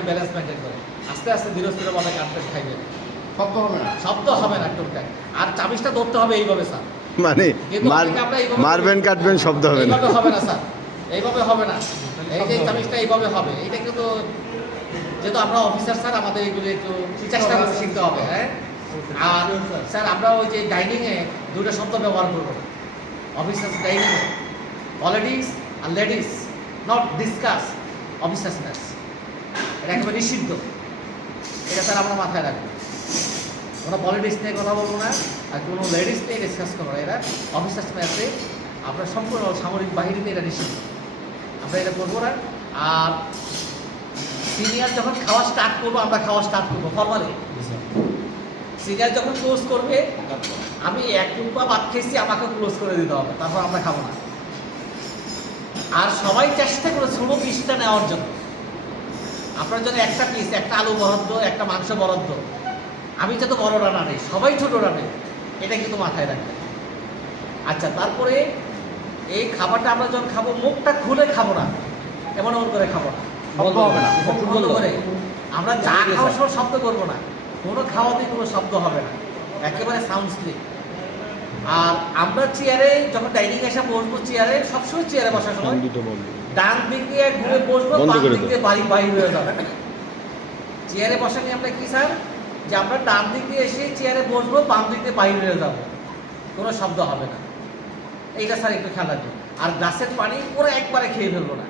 আপনি balance maintain করেন, আস্তে আস্তে ধীরে স্থিরভাবে কাটতে খাইবেন, শব্দ হবে না। শব্দ হবে না টুকটাক। আর চাবিজটা ধরতে হবে এইভাবে স্যার, মানে কিন্তু অনেকে আমরা এইভাবে মারবেন কাটবেন শব্দ হবে না। এইভাবে হবে না স্যার, এইভাবে হবে না। এই যে চাবিজটা এইভাবে হবে, এটা কিন্তু যেহেতু আমরা অফিসার স্যার, আমাদের এগুলো একটু চেষ্টা করে শিখতে হবে। হ্যাঁ, আর স্যার আমরা ওই যে ডাইনিংয়ে দুটো শব্দ ব্যবহার করবো না। অফিসার্স ডাইনিংয়ে অলরেডিস আর ladies not discuss officers match, এটা একেবারে নিষিদ্ধ। এটা স্যার আমরা মাথায় রাখবো। কোনো পলিটিক্স নিয়ে কথা বলবো না, আর কোনো লেডিস নিয়ে ডিসকাস করবো না। এটা অফিসার্স ম্যাচে আমরা সম্পূর্ণ সামরিক বাহিনীতে এটা নিষিদ্ধ, আমরা এটা করবো না। আর সিনিয়র যখন খাওয়া স্টার্ট করবো, আমরা খাওয়া স্টার্ট করবো ফরমালি। সিনিয়র যখন ক্লোজ করবে, আমি এক টুকরা ভাত খেয়েছি, আমাকে ক্লোজ করে দিতে হবে, তারপর আমরা খাবো না। আর সবাই চেষ্টা করে ছোটো পিসটা নেওয়ার জন্য। আপনার জন্য একটা পিস, একটা আলু বরাদ্দ, একটা মাংস বরাদ্দ। আমি যাতে বড় রান্না নেই, সবাই ছোটো রান্নে, এটা কিন্তু মাথায় রাখবেন। আচ্ছা, তারপরে এই খাবারটা আমরা যখন খাবো, মুখটা খুলে খাবো না, এমন করে খাবো না, শব্দ হবে না, বন্ধ করে। আমরা যা খাওয়ার সময় শব্দ করবো না, কোনো খাওয়াতে কোনো শব্দ হবে না, একেবারে সাউন্ড স্লিপ। আর আমরা চেয়ারে যখন ডাইনিং এসে বসবো, চেয়ারে সবসময় চেয়ারে বসার সময় ডান দিক দিয়ে ঘুরে বসবো, বাম দিক দিয়ে বাইর হয়ে যাবে। চেয়ারে বসা নিয়ে আমরা কি স্যার, যে আমরা ডান দিক দিয়ে এসে চেয়ারে বসবো, বাম দিক দিয়ে বাইর হয়ে যাবো, কোনো শব্দ হবে না। এইটা স্যার একটু খেয়াল রাখবেন। আর গ্লাসের পানি পুরো একবারে খেয়ে ফেলবো না।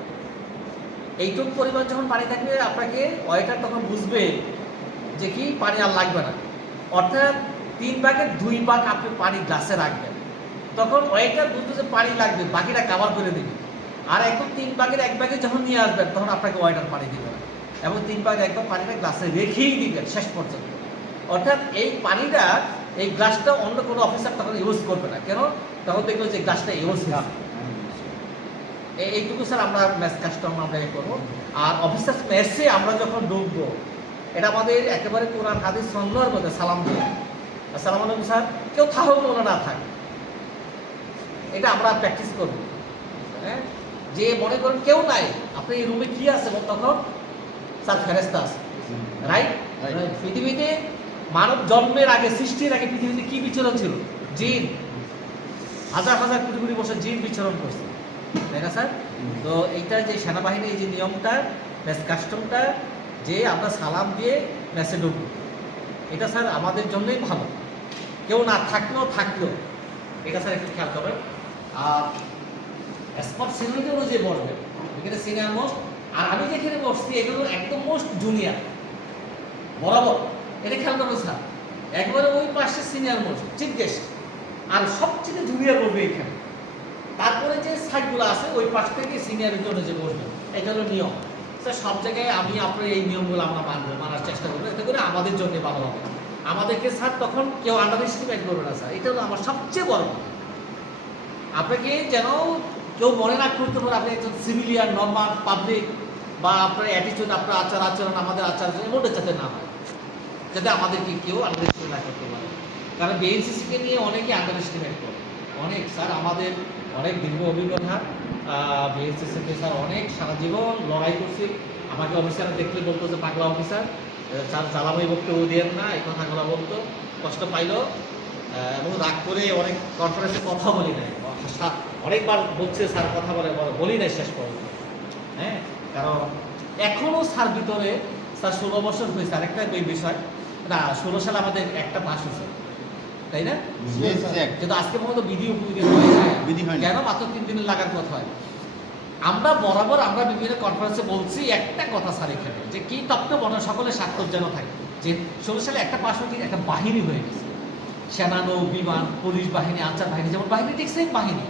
এইটুকু পরিমাণ যখন পানি থাকবে, আপনাকে ওয়েটার তখন বুঝবে যে কি পানি আর লাগবে না। অর্থাৎ 3 ভাগের 2 ভাগ আপনি পানি গ্লাসে রাখবেন, তখন ওয়েটার বুঝবে যে পানি লাগবে, বাকিটা কাভার করে দেবে। আর একদম 3 ভাগের 1 ভাগে যখন নিয়ে আসবেন, তখন আপনাকে ওয়েটার পানি দিবে না, এবং 3 ভাগ একদম পানিটা গ্লাসে রেখেই দিবেন শেষ পর্যন্ত। অর্থাৎ এই পানিটা, এই গ্লাসটা অন্য কোনো অফিসার তখন ইউজ করবে না। কেন? তখন দেখবে যে গ্লাসটা ইউজ হয়েছে। এইটুকু স্যার আমরা ম্যাচ কাস্টম আমরা করবো। আর অফিসার মেসে আমরা যখন ঢুকবো, এটা আমাদের একেবারে কোরআন হাদিস সন্ন্যার মধ্যে সালাম দিয়ে, আসসালামু আলাইকুম স্যার, কেউ থাকুক মনে না থাক, এটা আমরা প্র্যাকটিস করবো। হ্যাঁ, যে মনে করেন কেউ নাই, আপনি এই রুমে কি আছে, তখন স্যার ফেরেস্তা আছে, রাইট? পৃথিবীতে মানব জন্মের আগে, সৃষ্টির আগে পৃথিবীতে কি বিচরণ ছিল? জিন, হাজার হাজার কোটি কোটি বছর জিন বিচরণ করছে, তাই না স্যার? তো এইটা যে সেনাবাহিনীর এই যে নিয়মটা, ম্যাচ কাস্টমটা, যে আমরা সালাম দিয়ে ম্যাচে ঢুকবো, এটা স্যার আমাদের জন্যই ভালো। কেউ না থাকলেও এটা স্যার একটু খেয়াল করবেন। আর স্পট সিনিয়রিটি অনুযায়ী বসবেন, এখানে সিনিয়র মোস্ট, আর আমি যেখানে বসছি এগুলো একদম মোস্ট জুনিয়র বরাবর, এটা খেয়াল করবেন স্যার। একবারে ওই পাশে সিনিয়র মোস্ট চিফ গেস্ট, আর সবচেয়ে জুনিয়র বসবে এখানে। তারপরে যে সাইডগুলো আছে, ওই পাশ থেকে সিনিয়রের জন্য যে বসবে, এটা হলো নিয়ম স্যার। সব জায়গায় আমি আপনার এই নিয়মগুলো আমরা মানার চেষ্টা করবো, এতে করে আমাদের জন্য ভালো হবে। আমাদেরকে স্যার তখন কেউ আন্ডার এস্টিমেট করবে না স্যার, এটা হলো আমার সবচেয়ে বড় কথা। আপনাকে যেন কেউ মনে না করতে পারে আপনি একজন সিভিলিয়ান, নর্মাল পাবলিক, বা আপনার অ্যাটিটিউড, আপনার আচরণ আমাদের আচরণ এমনটা যাতে না হয়, যাতে আমাদেরকে কেউ আন্ডার এস্টিমেট না করতে পারে। কারণ বিএনসিসিকে নিয়ে অনেকে আন্ডার এস্টিমেট করে, অনেক স্যার আমাদের অনেক দীর্ঘ অভিজ্ঞতা। বিএনসিসিতে স্যার অনেক সারা জীবন লড়াই করছি। আমাকে অফিসার দেখলে বলতো যে পাগলা অফিসার, স্যার জ্বালামাই বক্তব্য দিয়ে না, এই কথাগুলো বলতো, কষ্ট পাইলো, এবং রাগ করে অনেক কনফারেন্সে কথা বলি নাই, অনেকবার বলছে স্যার কথা বলি নাই শেষ পর্যন্ত। হ্যাঁ, কারণ এখনও স্যার ভিতরে, স্যার 16 বছর হয়েছে। আরেকটা বিষয় না, 16 সালে আমাদের একটা পাস হয়েছে, তাই না? কিন্তু আজকে পর্যন্ত বিধি কেন মাত্র 3 দিনের লাগার কথা হয়। আমরা বরাবর আমরা বিভিন্ন কনফারেন্সে বলছি একটা কথা স্যার এখানে, যে কি তত্ত্ব বনা সকলের স্বার্থর যেন থাকে, যে 16 সালে একটা পাস হয়ে একটা বাহিনী হয়ে গেছে, সেনা, নৌ, বিমান, পুলিশ বাহিনী, আনসার বাহিনী, যেমন বাহিনী ঠিক সেম বাহিনী।